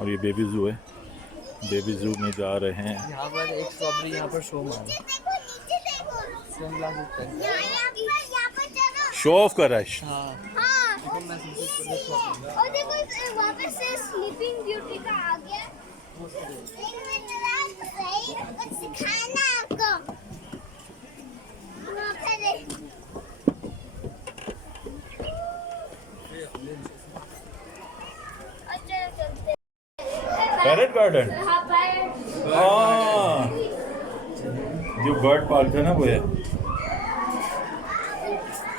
और ये बेबी जू है, बेबी जू में जा रहे हैं। यहाँ पर एक स्ट्रॉबेरी यहाँ पर शो मार शो ऑफ कर रहा है। हाँ और देखो वापस से स्लीपिंग ब्यूटी का आ गया। कुछ सिखाना आपको। पैरेट गार्डन, हाँ जो बर्ड पार्क है ना वो है।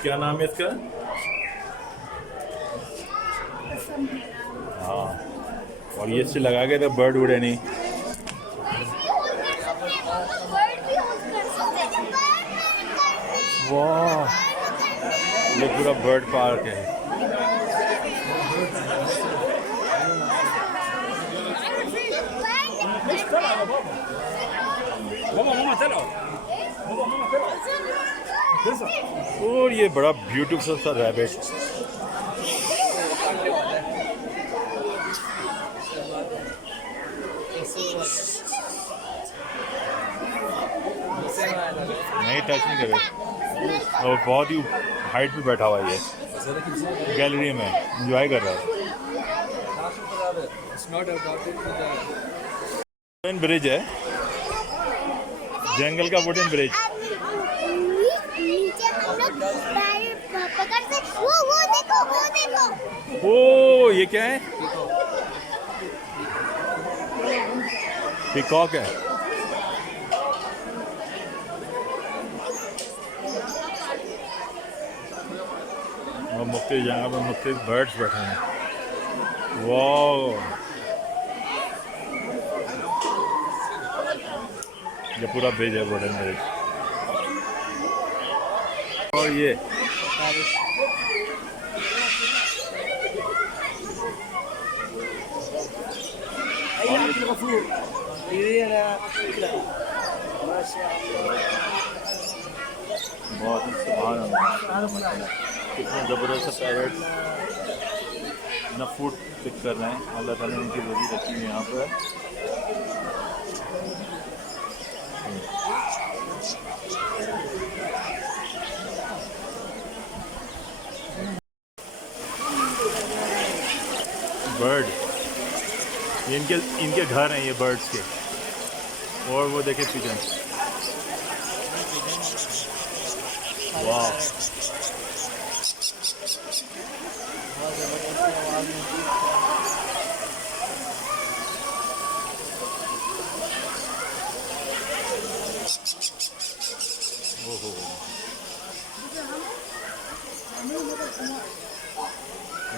क्या नाम है इसका? हाँ, और ये इससे लगा के तो बर्ड उड़े नहीं। वाह, ये पूरा बर्ड पार्क है। और ये बड़ा ब्यूटीफुल सा रैबिट। नहीं, टच नहीं करे, और बहुत ही हाइट पे बैठा हुआ है ये, गैलरी में एंजॉय कर रहा है। वुडन ब्रिज है, जंगल का वुडन ब्रिज। ओ ये क्या है? पिकॉक है। और मुख्तलिफ जगह पर मुख्तलिफ बर्ड्स बैठे हैं। वाह, ये पूरा ब्रिज है, वुडन ब्रिज। और ये बहुत ही सुभान अल्लाह, कितने ज़बरदस्त पैरेट अपना फूड पिक कर रहे हैं। अल्लाह ताला ने उनकी रोज़ी रखी है यहाँ पर। बर्ड, इनके घर हैं ये बर्ड्स के। और वो देखे पिजन, वाह, ओहो,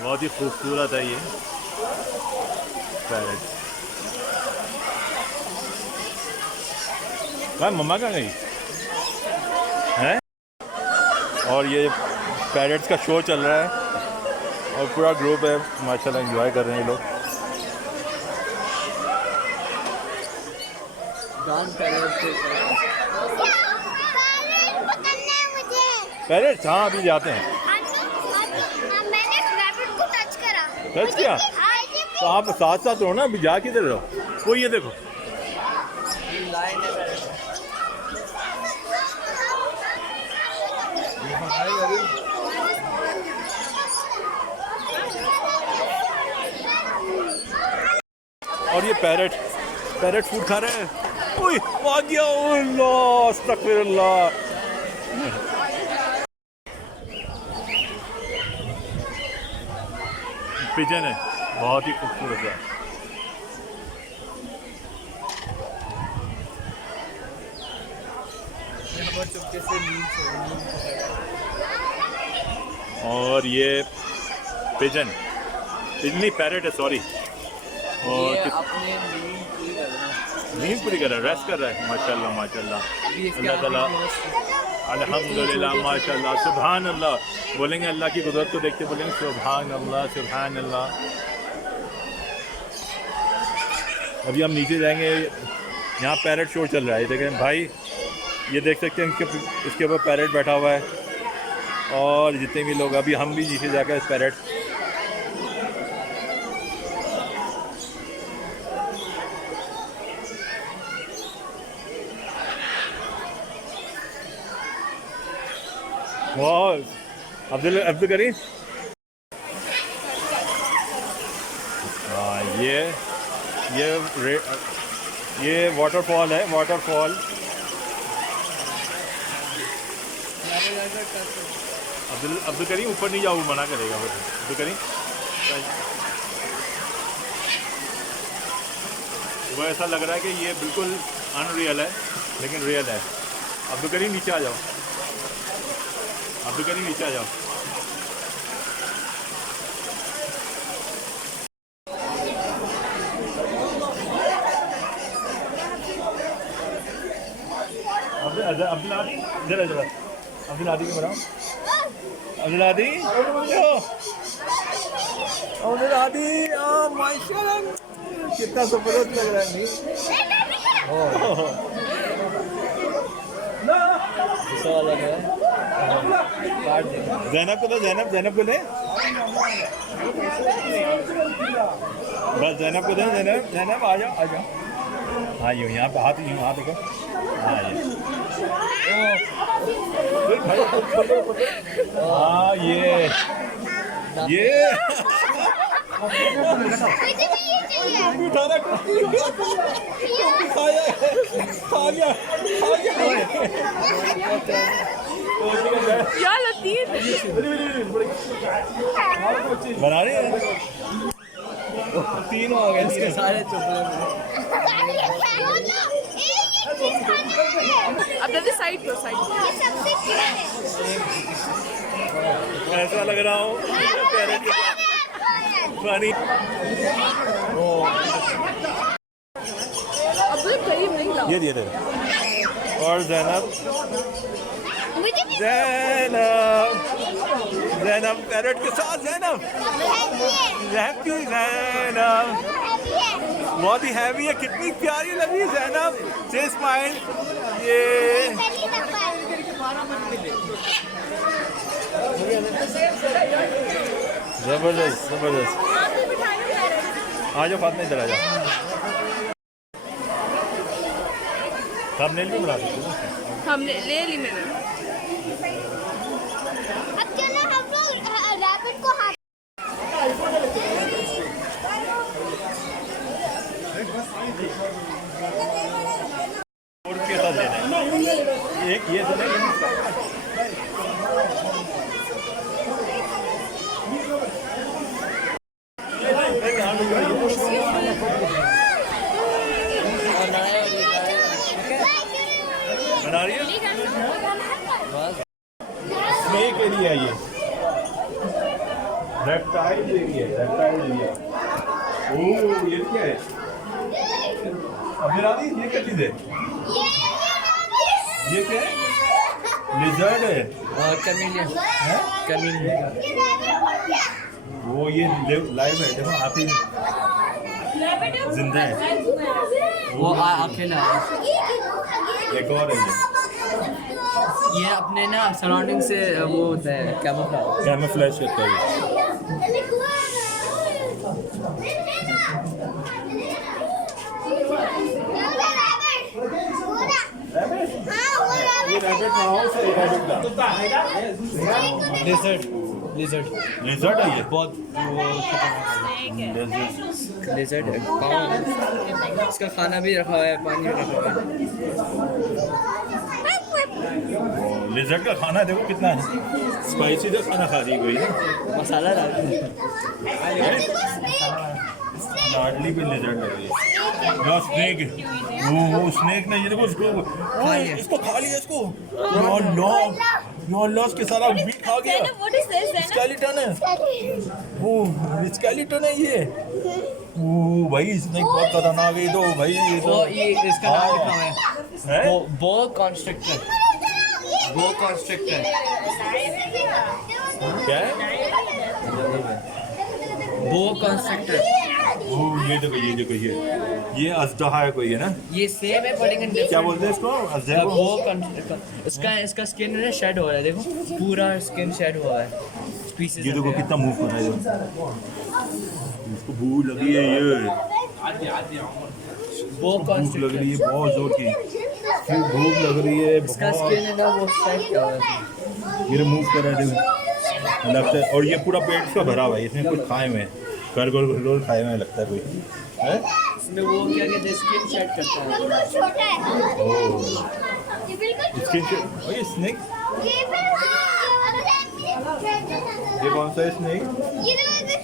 बहुत ही खूबसूरत है ये पैरेट। मम्मा कहाँ गई है? और ये पैरेट्स का शो चल रहा है और पूरा ग्रुप है, माशाल्लाह एंजॉय कर रहे हैं ये लोग। पैरेट्स, हाँ अभी जाते हैं। मैंने रैबिट को टच करा। टच किया? तो आप साथ साथ रहो ना, अभी जा किधर रहो? वो ये देखो, और ये पैरेट फूड खा रहे हैं। ओए आ गया, अल्लाह अस्तगफिरुल्लाह। पिजन है, बहुत ही खूबसूरत है। और ये पिजन, नहीं पैरेट है, सॉरी। और नींद पूरी कर रहा है, रेस्ट कर रहा है। माशाल्लाह माशाल्लाह, अल्लाह ताला, अल्हम्दुलिल्लाह, माशाल्लाह, सुभान अल्लाह। बोलेंगे अल्लाह की कुदरत को देखते बोलेंगे सुभान अल्लाह, सुभान अल्लाह। अभी हम नीचे जाएंगे, यहाँ पैरेट शो चल रहा है। देखें भाई, ये देख सकते हैं इसके ऊपर पैरेट बैठा हुआ है। और जितने भी लोग, अभी हम भी नीचे जाकर इस पैरेट वाह अब्दुल करीम। हाँ ये वाटरफॉल है, वाटरफॉल। अब्दुल करीम ऊपर नहीं जाओ, मना करेगा फिर। अब्दुल करीम वो ऐसा लग रहा है कि ये बिल्कुल अनरियल है लेकिन रियल है। अब्दुल करीम नीचे आ जाओ, अब्दुल करीम नीचे आ जाओ। अब्दुल आदी जरा जरा, अब्दुल आदी को बनाओ। अब्दुल आदी, अब्दुल आदी, माशाल्लाह कितना जबरदस्त लग रहा है। ज़ैनब को दो, ज़ैनब को ले, बस ज़ैनब को दो। ज़ैनब आ जाओ, आ जाओ। हाँ यूँ यहाँ पे हाथ, यूँ हाथ देखो। हाँ ये बना रही है। तीनों आ गए इसके सारे चुप। अब दादी साइड पे, साइड पे। ऐसा लग रहा हूँ पानी। अब तो करीब नहीं लाओ। ये दे। और ज़ैनब, ज़ैनब पैरेट के साथ। ज़ैनब क्यों? ज़ैनब बहुत ही हैवी है, कितनी प्यारी लगी ज़ैनब। से स्माइल। ये जबरदस्त जबरदस्त। आ जाओ फातिमा, इधर आ जाओ। थंबनेल भी बना सकते हो। हमने ले ली मैंने। अब चलो हम लोग रैबिट को हाथ और के साथ लेना है। एक ये तो नहीं। बना रही है स्नेक एरिया, ये रेप्टाइल एरिया, रेप्टाइल एरिया। ओह ये क्या है? अभी ये क्या चीज है? ये क्या है? लिजर्ड है। chameleon, हैं? chameleon। वो ये लाइव है, देखो हाथी जिंदा है। वो अकेला है। एक और है ये अपने ना सराउंडिंग से वो होता है कैमोफ्लेज। कैमोफ्लेज करता है। ये रैबिट हाउस है, रैबिट का लिजर्ड है ये। बहुत लिजर्ड है। इसका खाना भी रखा है, पानी भी रखा है। लिजर्ड का खाना देखो कितना स्पाइसी सा खाना खा रही है कोई। मसाला डाल लाडली भी लिजर्ड लग रही है। या स्नेक, वो स्नेक ने ये देखो इसको खा लिया इसको। या अल्लाह इसके सारा मीट खा गया। स्केलेटन है वो, स्केलेटन है ये। वो भाई स्नेक बहुत खतरनाक है। तो भाई ये तो ये इसका नाम लिखा हुआ है बो कॉन्स्ट्रिक्टर। क्या है? बो कॉन्स्ट्रिक्टर। ये देखो ये अजदहा है कोई है ना। ये सेम है बट लेकिन क्या बोलते हैं इसको? इसका स्किन है शेड हो रहा है, देखो पूरा स्किन शेड हुआ है। ये देखो कितना मूव कर रहा है। इसको भूख लगी है, ये भूख लग रही है बहुत जोर की। भूख लग रही है इसका स्किन है ना वो शेड क्या हो रहा है। ये मूव कर रहा है लगता है। और ये पूरा पेट इसका भरा हुआ है, इसमें कुछ खाए हुए हैं, गोल गोल खाए हुए हैं लगता है कोई है। इसमें वो क्या कहते हैं, स्किन शेड करता है। बिल्कुल छोटा है। ओह ये बिल्कुल स्किन से। और ये स्नेक, ये ये कौन सा है स्नेक? ये देखो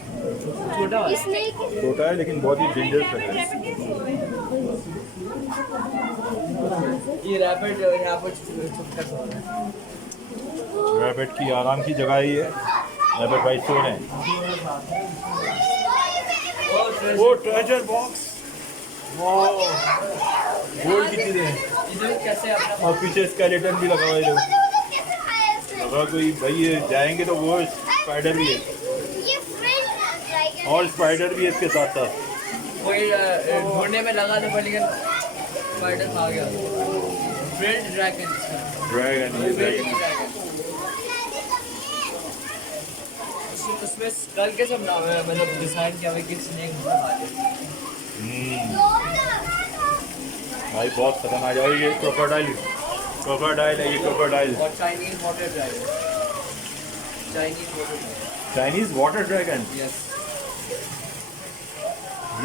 छोटा वाला। स्नेक छोटा है लेकिन बहुत ही डेंजरस है। ये रैपिड यहाँ पर छुपकर सो रहा है। रैबिट की आराम की जगह है ये। रैबिट भाई सो रहे हैं। वो ट्रेजर बॉक्स, गोल्ड की चीजें हैं। इधर कैसे अपना और पीछे स्केलेटन भी लगा हुआ है। कैसे खाया इसने? लगा कोई भाई ये जाएंगे तो वो स्पाइडर भी है, ये फ्रेंच ड्रैगन और स्पाइडर भी है इसके साथ साथ। कोई ढूंढने में लगा था, लेकिन स्पाइडर खा गया। French dragon. ड्रैगन, ये ड्रैगन। उसमें स्कल के सब नाम है, मतलब डिजाइन किया हुआ कि स्नेक खा ले। भाई बहुत खतरनाक है। और ये क्रोकोडाइल है, ये क्रोकोडाइल। और Chinese water dragon. Chinese water dragon, yes.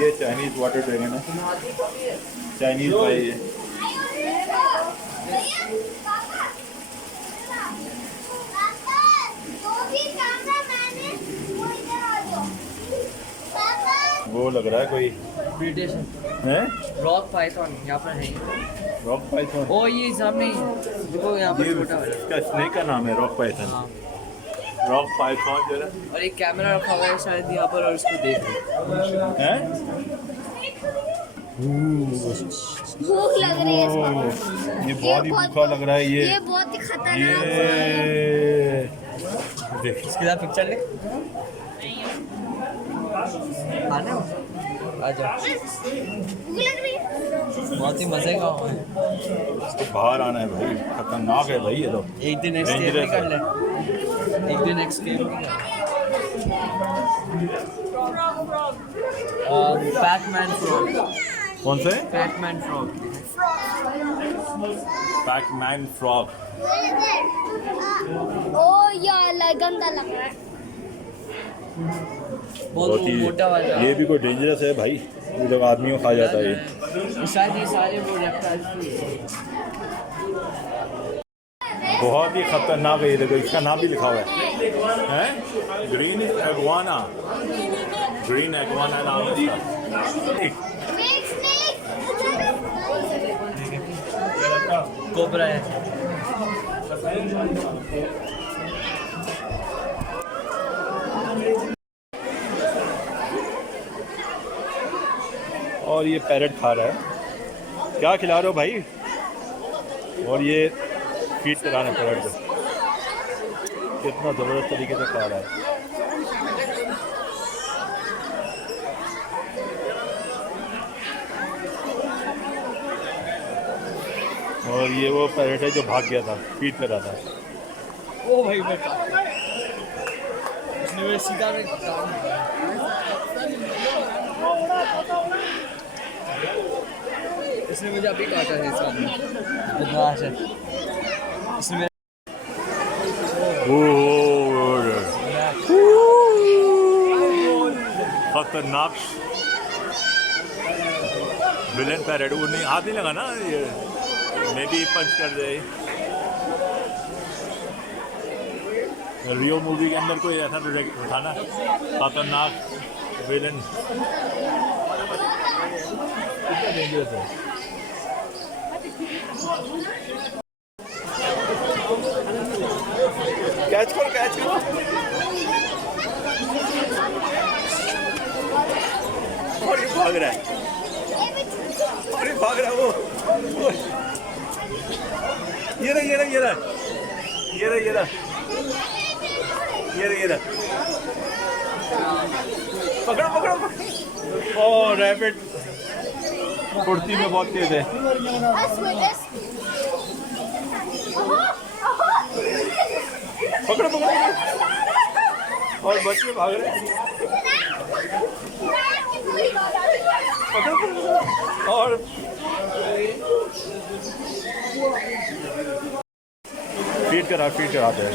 ये चाइनीज वाटर ड्रैगन है। चाइनीज भाई ये। वो लग रहा है कोई ब्रिटिश है। रॉक पाइथन यहाँ पर है। रॉक पाइथन, ओ ये सामने ही देखो, यहाँ पर ये छोटा वाला। इसका स्नेक का नाम है रॉक पाइथन। हाँ। रॉक पाइथन जो है। और एक कैमरा रखा हुआ है शायद यहाँ पर, और उसको देख रहे हैं? भूख लग रही है इसको। ये बहुत ही भूखा लग रहा है ये बहुत ही खतरनाक ये देख। इसके साथ पिक्चर ले आना आ जाओ। भूख लग रही है। बहुत ही मजे का है। इसको बाहर आना है भाई, खतरनाक है भाई ये तो। एक दिन एस्केप भी Dangerous कर है। ले, एक दिन एस्केप भी कर। Pacman frog. कौन से? Pacman frog. Pacman frog. ओ यार गंदा लग रहा है। बहुत ही मोटा वाला। ये भी कोई डेंजरस है भाई, ये जब आदमियों खा जाता है ये। शायद ये सारे वो रेप्टाइल्स। बहुत ही खतरनाक है ये, देखो इसका नाम भी लिखा हुआ है ग्रीन एग्वाना। ग्रीन एग्वाना नाम है इसका। कोबरा है। और ये पैरेट खा रहा है। क्या खिला रहे हो भाई? और ये फीड कराना पैरेट को, कितना ज़बरदस्त तरीके से खा रहा है। और ये वो पैरेट है जो भाग गया था, फीड कर रहा था। ओ भाई मैं उसने मेरे सीधा में इसने मुझे अभी काटा है इसका बदमाश है। इसने खतरनाक विलेन पैरेट। वो नहीं, हाथ नहीं लगा ना, ये मे भी पंच कर दे। रियो मूवी के अंदर कोई ऐसा था ना खतरनाक विलेन। कितना डेंजरस है। कैच करो, कैच करो। और ये भाग रहा है, और ये भाग रहा है वो। ये रहा, ये रहा, ये रहा, ये रहा, ये रहा, ये रहा, ये रहा। पकड़ो, पकड़ो, पकड़ो। ओह रैबिट कुर्ती में बहुत तेज है। पकड़ो, पकड़ो, और बच्चे भाग रहे हैं। पकड़ो, पकड़ो, और फीड फीड कराते हैं।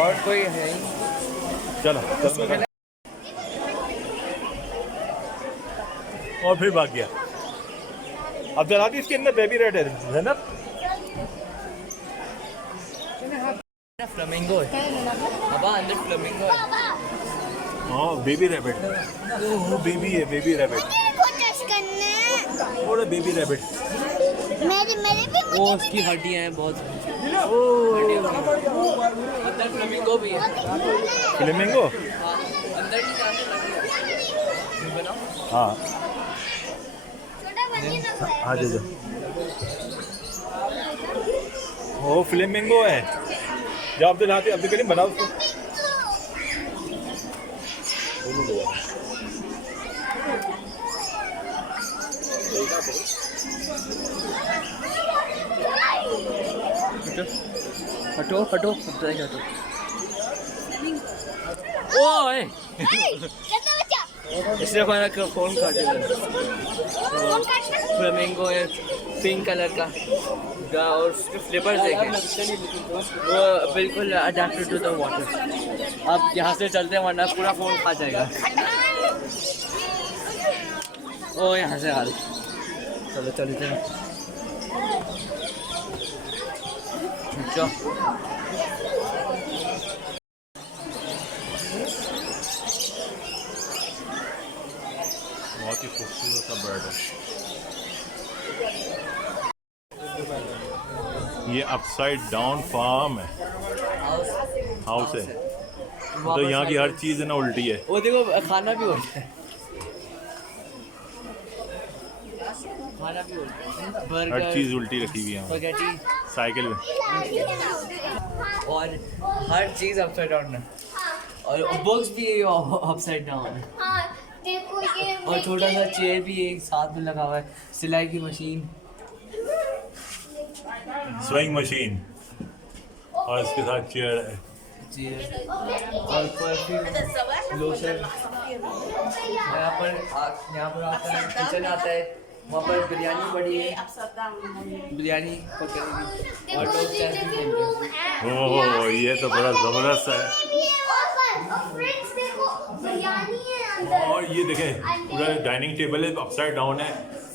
और कोई है ही? चलो और फिर भाग गया। अब जरा भी इसके अंदर बेबी रेड है ना। फ्लेमिंगो है। अब अंदर फ्लेमिंगो है। हाँ बेबी रैबिट। ओह बेबी है, बेबी रैबिट। को टच करना। और बेबी रैबिट। मेरे भी वो उसकी हड्डियां हैं बहुत। ओह अंदर फ्लेमिंगो भी है। फ्लेमिंगो। हाँ, अंदर ही जाने लगे। बनाओ। हाँ छोटा बच्ची लग रहा है। हाँ जी। ओ फ्लेमिंगो है। जब अब्दुल आते अब्दुल करीम बनाओ उसको। हटो हटो हटो। ओए छोटा बच्चा। इसने हमारा फोन काट दिया। फोन काटना। फ्लेमिंगो है पिंक कलर का और उसके फ्लेवर्स देखें। वो बिल्कुल अडेप्टेड टू द वाटर। अब यहाँ से चलते हैं वरना पूरा फोन खा जाएगा। ओ यहाँ से हाल। चलो चलते हैं। अच्छा बहुत ही खूबसूरत सा बर्ड है। ये अपसाइड डाउन फार्म है, हाउस है। तो यहाँ की हर चीज़ है ना उल्टी है। वो देखो खाना भी होता है। खाना भी होता है। हर बर्गर चीज़ उल्टी रखी हुई है यहाँ। स्पैगेटी साइकिल में और हर चीज़ अपसाइड डाउन है। और बुक्स भी अपसाइड डाउन है। हाँ देखो ये। और छोटा सा चेयर भी एक साथ में लगा हुआ है। सिलाई की मशीन, स्विंग मशीन और इसके साथ चेयर है। चेयर और परफ्यूम, लोशन। यहाँ पर आता है किचन आता है। वहाँ पर बिरयानी पड़ी है, बिरयानी पकड़ेगी और लोग चेस भी खेलते हैं। ओह ये तो बड़ा ज़बरदस्त है। फ्रेंड्स देखो बिरयानी है अंदर। और ये देखें पूरा डाइनिंग टेबल है अपसाइड डाउन है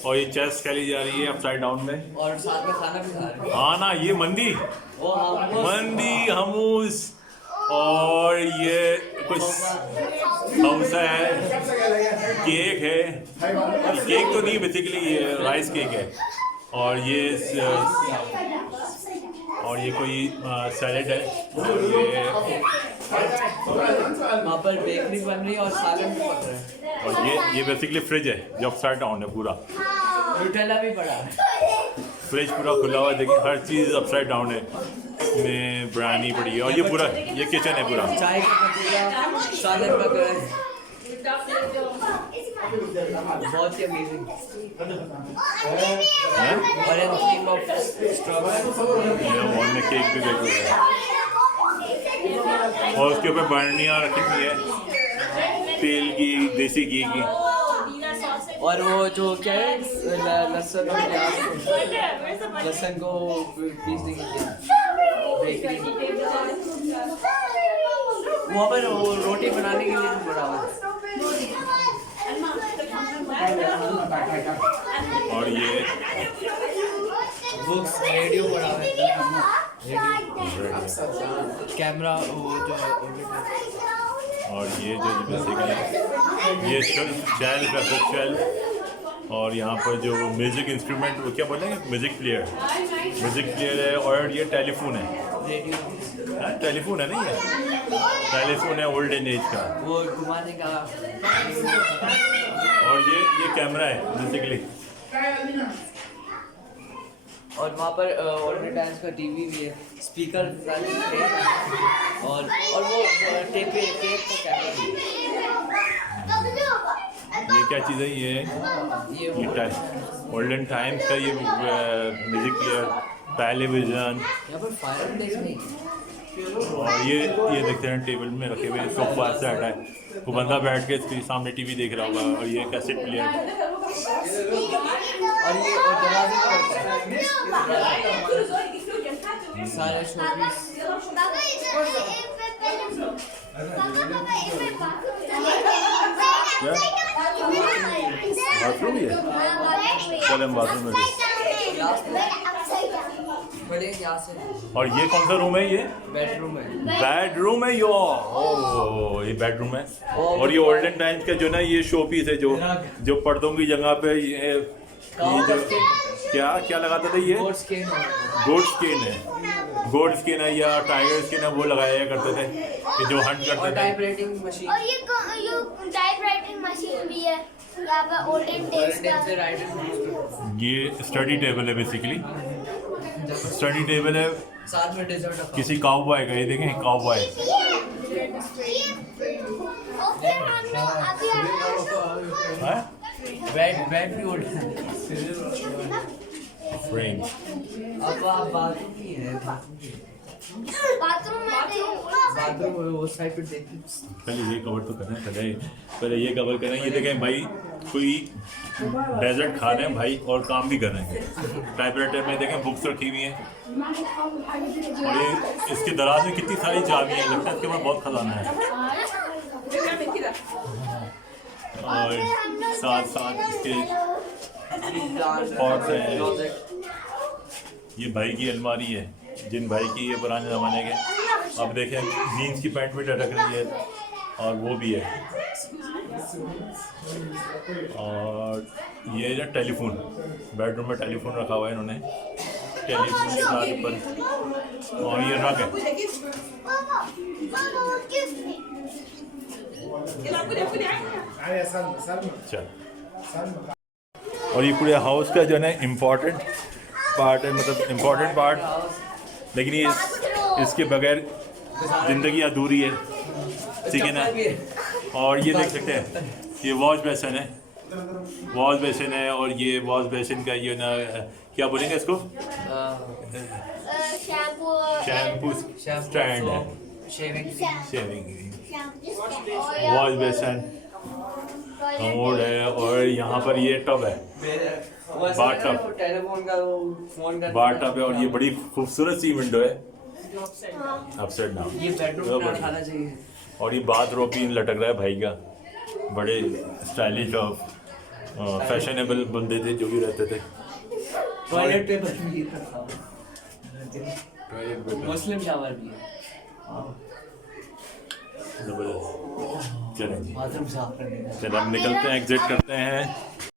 और ये चेस खेली जा रही है अपसाइड डाउन में। और साथ में खाना भी खा रहे हैं। हाँ ना ये मंदी वो मंदी हमूस और ये कुछ हाउस है, केक है। केक तो नहीं बेसिकली ये राइस केक है। और ये कोई सैलेड है। और वहाँ पर बेकरी बन रही है और सालन भी पक रहा है। और ये बेसिकली फ्रिज है जो अपसाइड डाउन है पूरा। न्यूटेला भी पड़ा है। फ्रिज पूरा खुला हुआ है, देखिए हर चीज़ अपसाइड डाउन है। इसमें बिरयानी पड़ी है और ये पूरा ये किचन है पूरा। चाय का पतीला, सालन पक रहा है। बहुत ही अमेजिंग। और क्रीम ऑफ स्ट्रॉबेरी। वॉल में केक भी देखो और उसके ऊपर बर्नियाँ रखी हुई है तेल की, देसी घी की। और वो जो क्या है लहसुन और प्याज को, लहसुन को पीस देंगे। वहाँ पर वो रोटी बनाने के लिए भी बड़ा हुआ है। और ये बुक्स, रेडियो बड़ा हुआ है। कैमरा वो जो और ये जो बेसिकली ये शेल्फ है, बुक शेल्फ। और यहाँ पर जो म्यूज़िक इंस्ट्रूमेंट वो क्या बोलेंगे, म्यूज़िक प्लेयर है। और ये टेलीफोन है। टेलीफोन है नहीं है, टेलीफोन है ओल्ड एज का। वो घुमाने का। और ये कैमरा है बेसिकली। और वहाँ पर ओल्डन टाइम्स का टीवी भी है, स्पीकर है। और वो टेप का कैमरा भी है। ये क्या चीज़ है ये ओल्डन टाइम्स का ये म्यूज़िक प्लेयर, टेलीविज़न। यहाँ पर फायर प्लेस नहीं है। और ये देखते हैं टेबल में रखे हुए सोफा सेट है, वो बंदा बैठ के इसके सामने टीवी देख रहा होगा। और ये कैसेट प्लेयर, और ये और दरवाजे का सारे शोपीस। पापा इधर बाथरूम ही है। चल हम बाथरूम में बड़े यहाँ से। और ये कौन सा रूम है? ये बेडरूम है। बेडरूम है यो। ओह ये बेडरूम है। और ये ओल्डन टाइम्स का जो ना ये शो पीस है, जो पर्दों की जगह पे ये जो क्या लगाते थे, ये गोड स्किन है, गोड स्किन है या टाइगर स्किन है, वो लगाया करते थे कि जो हंट करते थे। टाइप राइटिंग मशीन, और ये टाइप राइटिंग मशीन भी है यहाँ पे ओल्डन डेज का। ये स्टडी टेबल है, बेसिकली स्टडी टेबल है। साथ में डेजर्ट किसी काउबॉय का, ये देखें काउबॉय। बेड भी ओल्ड है। फ्रेम अब आप बाथरूम की है, बाथरूम बाथरूम वो साइड पे देखिए। पहले ये कवर तो करना है, पहले ये कवर करें। ये देखें भाई, कोई डेजर्ट खा रहे हैं भाई और काम भी कर रहे हैं। टाइपराइटर में देखें बुक्स रखी हुई हैं, और ये इसके दराज में कितनी सारी चाबियां हैं, लगता है इसके पास बहुत खजाना है। और साथ साथ इसके पॉट्स हैं। ये भाई की अलमारी है, जिन भाई की ये पुराने ज़माने के, अब देखें जीन्स की पैंट भी लटक रही है, और वो भी है। और ये जो टेलीफोन, बेडरूम में टेलीफोन रखा हुआ है इन्होंने, टेलीफोन के साथ ऊपर। और ये रग है। चल, और ये पूरे हाउस का जो है ना इम्पोर्टेंट पार्ट है, मतलब इम्पोर्टेंट पार्ट, लेकिन ये इसके बगैर ज़िंदगी अधूरी है, ठीक है ना। और ये देख सकते हैं, ये वॉश बेसिन है, वॉश बेसिन है। और ये वॉश बेसिन का ये ना क्या बोलेंगे इसको, शैम्पू स्टैंड है, शेविंग वॉश बेसिन, कमोड है। और यहाँ पर ये टब है, बाथ टब है। और ये बड़ी खूबसूरत सी विंडो है, अपसाइड डाउन। ये बेडरूम में रखना चाहिए। और ये बाथरोब भी लटक रहा है भाई का, बड़े स्टाइलिश और फैशनेबल बंदे थे जो भी रहते थे। टॉयलेट पेपर भी था, मुस्लिम शावर भी है। जबरदस्त। चलें जी, बाथरूम साफ करने का। चलो हम निकलते हैं, एग्जिट करते हैं।